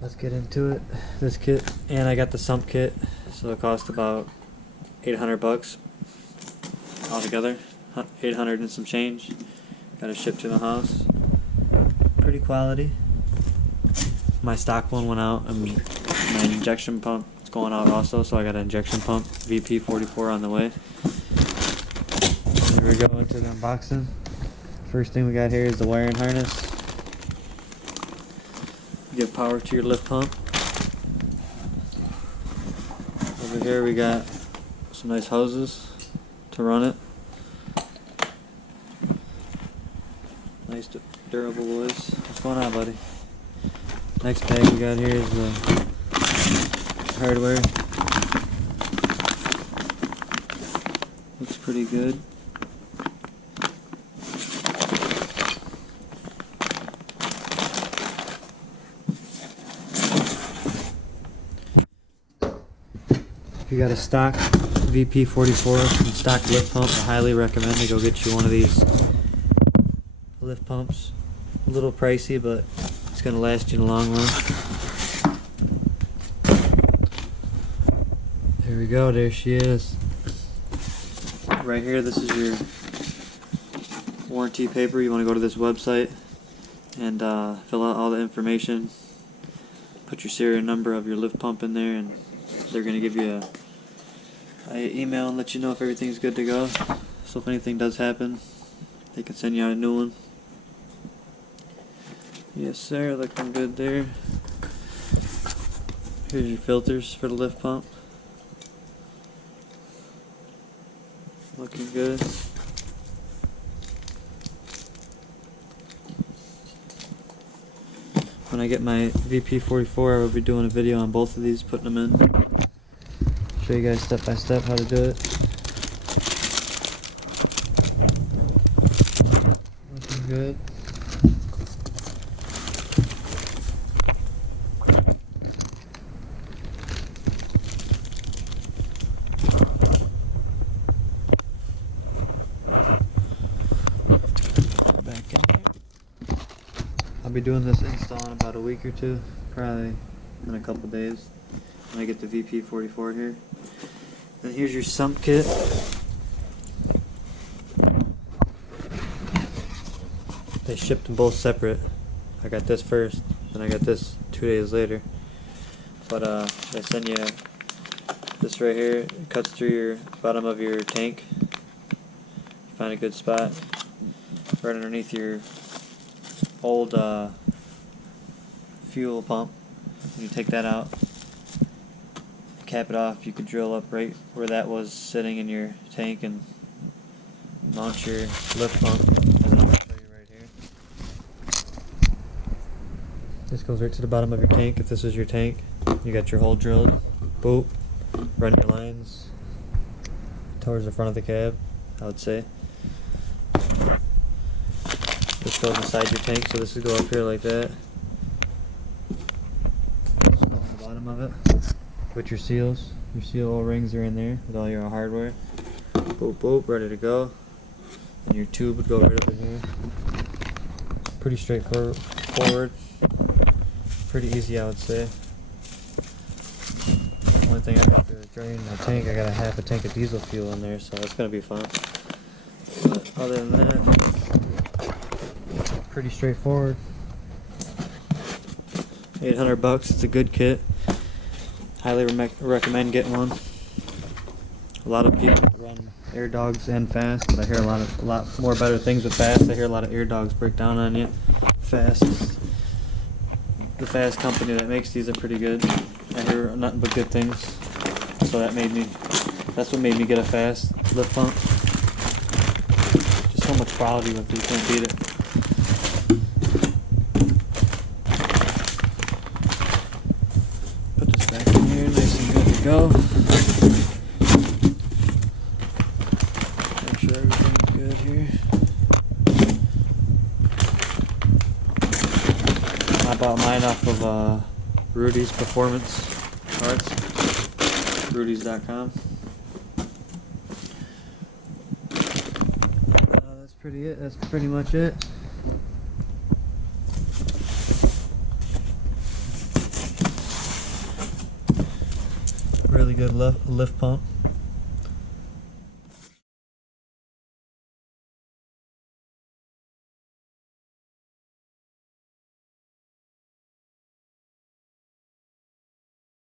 let's get into it. This kit, and I got the Sump Kit, so it cost about 800 bucks altogether. 800 and some change. Got it shipped to the house. Pretty quality. My stock one went out, and my injection pump is going out also, so I got an injection pump VP44 on the way. Here we go into the unboxing. First thing we got here is the wiring harness. Give power to your lift pump. Over here we got some nice hoses to run it. Nice durable boys. What's going on, buddy? Next bag we got here is the hardware. Looks pretty good. If you got a stock VP44 and stock lift pump, I highly recommend to go get you one of these lift pumps. A little pricey, but it's going to last you in the long run. There we go, there she is. Right here, this is your warranty paper. You want to go to this website and fill out all the information. Put your serial number of your lift pump in there, and they're going to give you a email and let you know if everything's good to go. So if anything does happen, they can send you out a new one. Yes sir, looking good there. Here's your filters for the lift pump. Looking good. When I get my VP44, I will be doing a video on both of these, putting them in. Show you guys step by step how to do it. Looking good. Back in here. I'll be doing this install in about a week or two, probably in a couple days when I get the VP44 here. And here's your Sump Kit. They shipped them both separate. I got this first, then I got this 2 days later. But they send you this right here. It cuts through your bottom of your tank. Find a good spot right underneath your old fuel pump. When you take that out, cap it off, you could drill up right where that was sitting in your tank and mount your lift pump. And then I'm going to show you right here. This goes right to the bottom of your tank. If this is your tank, you got your hole drilled. Boop. Run your lines towards the front of the cab, I would say. This goes inside your tank, so this would go up here like that. This will go on the bottom of it. With your seals. Your seal O-rings are in there with all your hardware. Boop boop, ready to go. And your tube would go right up in here. Pretty straightforward. Pretty easy, I would say. Only thing I got to do is drain my tank. I got a half a tank of diesel fuel in there, so it's gonna be fun. But other than that, pretty straightforward. 800 bucks. It's a good kit. Highly recommend getting one. A lot of people run air dogs and FASS, but I hear a lot more better things with FASS. I hear a lot of air dogs break down on you. FASS, the FASS company that makes these, are pretty good. I hear nothing but good things. So that's what made me get a FASS lift pump. Just so much quality with it, you can't beat it. Go. Make sure everything's good here. I bought mine off of Rudy's Performance Parts, Rudys.com. That's pretty it. That's pretty much it. really good lift pump.